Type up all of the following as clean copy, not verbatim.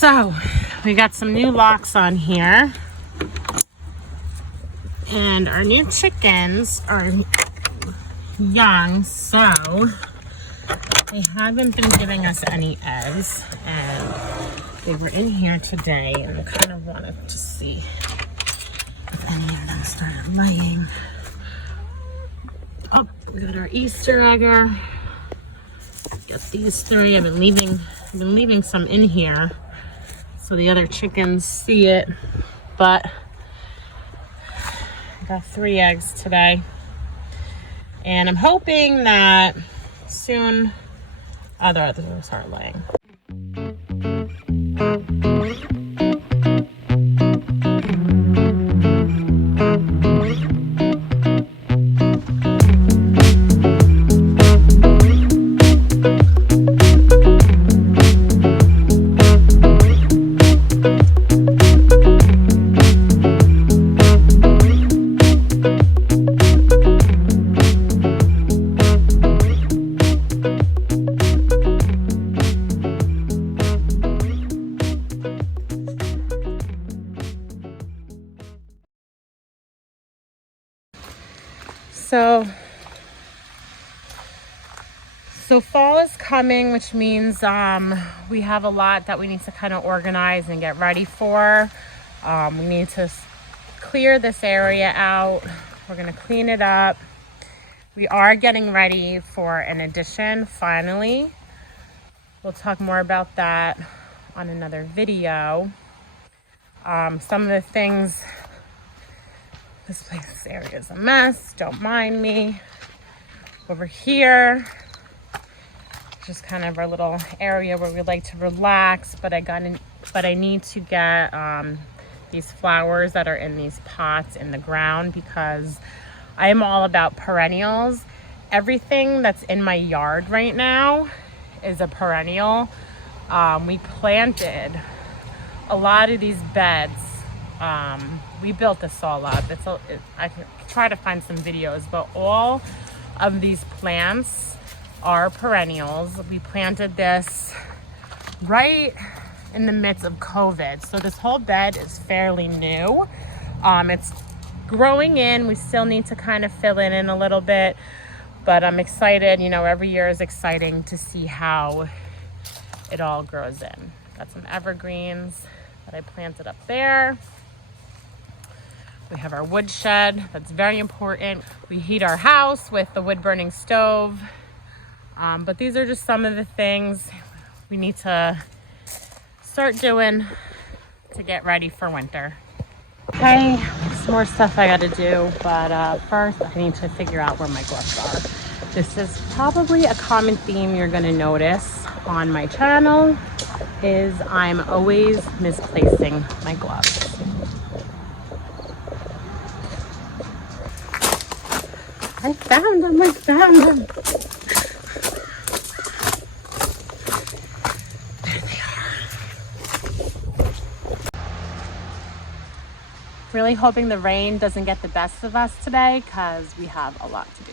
So we got some new locks on here, and our new chickens are young, so they haven't been giving us any eggs, and they were in here today, and I kind of wanted to see if any of them started laying. Oh, we got our Easter egger. Got these three. I've been leaving some in here so the other chickens see it, but I got 3 eggs today, and I'm hoping that soon other others will start laying. So fall is coming, which means we have a lot that we need to kind of organize and get ready for. We need to clear this area out. We're gonna clean it up. We are getting ready for an addition, finally. We'll talk more about that on another video. Some of the things, this area is a mess, don't mind me. Over here, just kind of our little area where we like to relax, but I need to get these flowers that are in these pots in the ground, because I am all about perennials. Everything that's in my yard right now is a perennial. We planted a lot of these beds. We built this all up. I can try to find some videos, but all of these plants are perennials. We planted this right in the midst of COVID. So this whole bed is fairly new. It's growing in. We still need to kind of fill it in a little bit, but I'm excited. You know, every year is exciting to see how it all grows in. Got some evergreens that I planted up there. We have our wood shed. That's very important. We heat our house with the wood burning stove. But these are just some of the things we need to start doing to get ready for winter. Okay, some more stuff I gotta do, but first I need to figure out where my gloves are. This is probably a common theme you're gonna notice on my channel, is I'm always misplacing my gloves. I found them. Really hoping the rain doesn't get the best of us today, because we have a lot to do.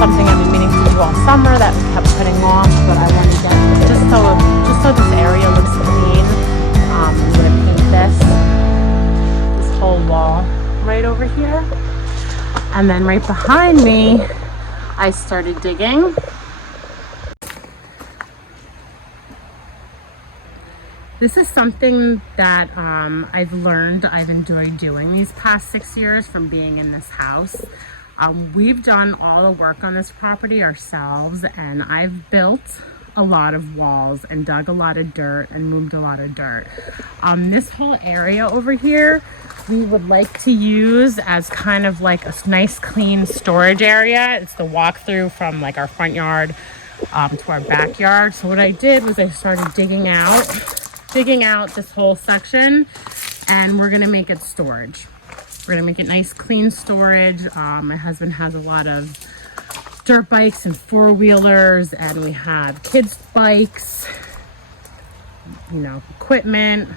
something I've been meaning to do all summer that we kept putting off, but I want to get just so this area looks clean. I'm gonna paint this whole wall right over here, and then right behind me, I started digging. This is something that I've learned I've enjoyed doing these past 6 years from being in this house. We've done all the work on this property ourselves, and I've built a lot of walls and dug a lot of dirt and moved a lot of dirt. This whole area over here, we would like to use as kind of like a nice clean storage area. It's the walkthrough from like our front yard to our backyard. So what I did was I started digging out this whole section, and we're gonna make it storage. We're gonna make it nice clean storage. My husband has a lot of dirt bikes and four-wheelers, and we have kids bikes, equipment.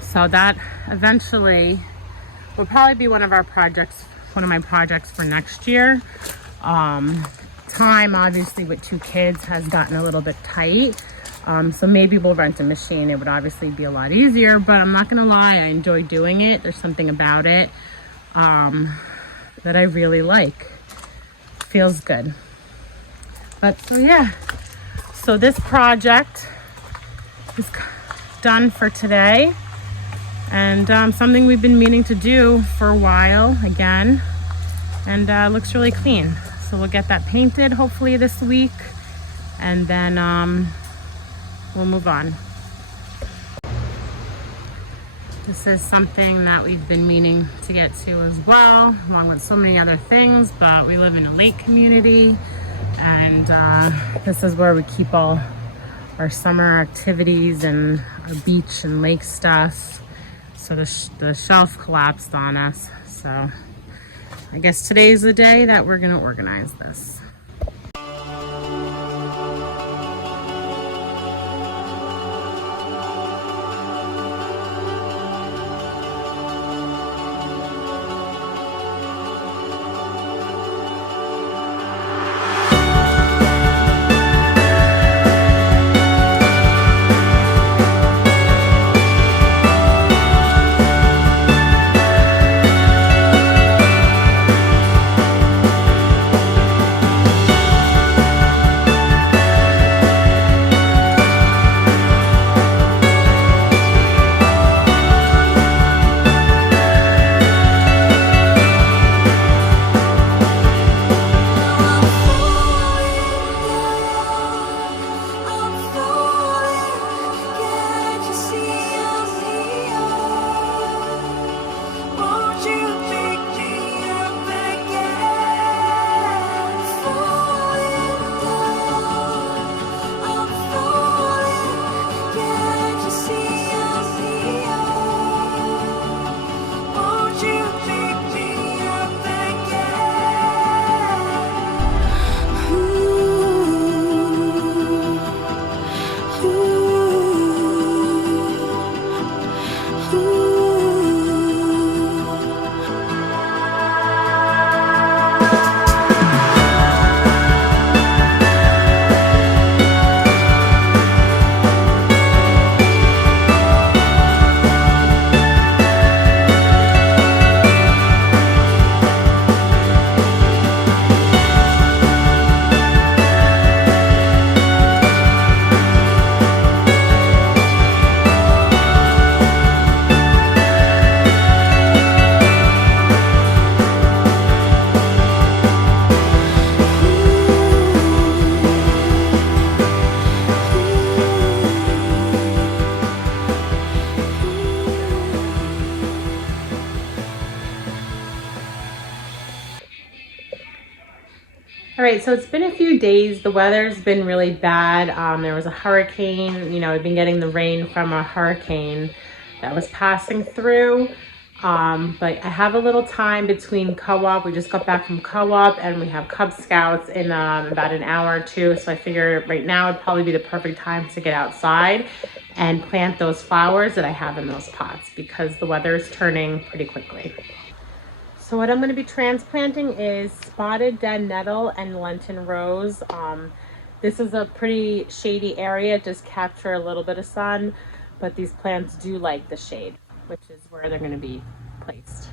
So that eventually will probably be one of my projects for next year. Time obviously with 2 kids has gotten a little bit tight. So maybe we'll rent a machine. It would obviously be a lot easier, but I'm not gonna lie, I enjoy doing it. There's something about it that I really like. Feels good. But so yeah, so this project is done for today, and something we've been meaning to do for a while again, and looks really clean. So we'll get that painted hopefully this week, and then we'll move on. This is something that we've been meaning to get to as well, along with so many other things, but we live in a lake community, and this is where we keep all our summer activities and our beach and lake stuff. So the shelf collapsed on us. So I guess today's the day that we're gonna organize this. All right, so it's been a few days. The weather's been really bad. There was a hurricane. We've been getting the rain from a hurricane that was passing through. But I have a little time between co-op. We just got back from co-op, and we have Cub Scouts in about an hour or two. So I figure right now would probably be the perfect time to get outside and plant those flowers that I have in those pots, because the weather is turning pretty quickly. So what I'm going to be transplanting is spotted dead nettle and Lenten rose. This is a pretty shady area, it does capture a little bit of sun, but these plants do like the shade, which is where they're going to be placed.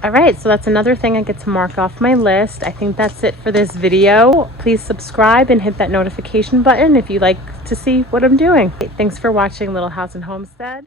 All right, so that's another thing I get to mark off my list. I think that's it for this video. Please subscribe and hit that notification button if you like to see what I'm doing. Thanks for watching Little House and Homestead.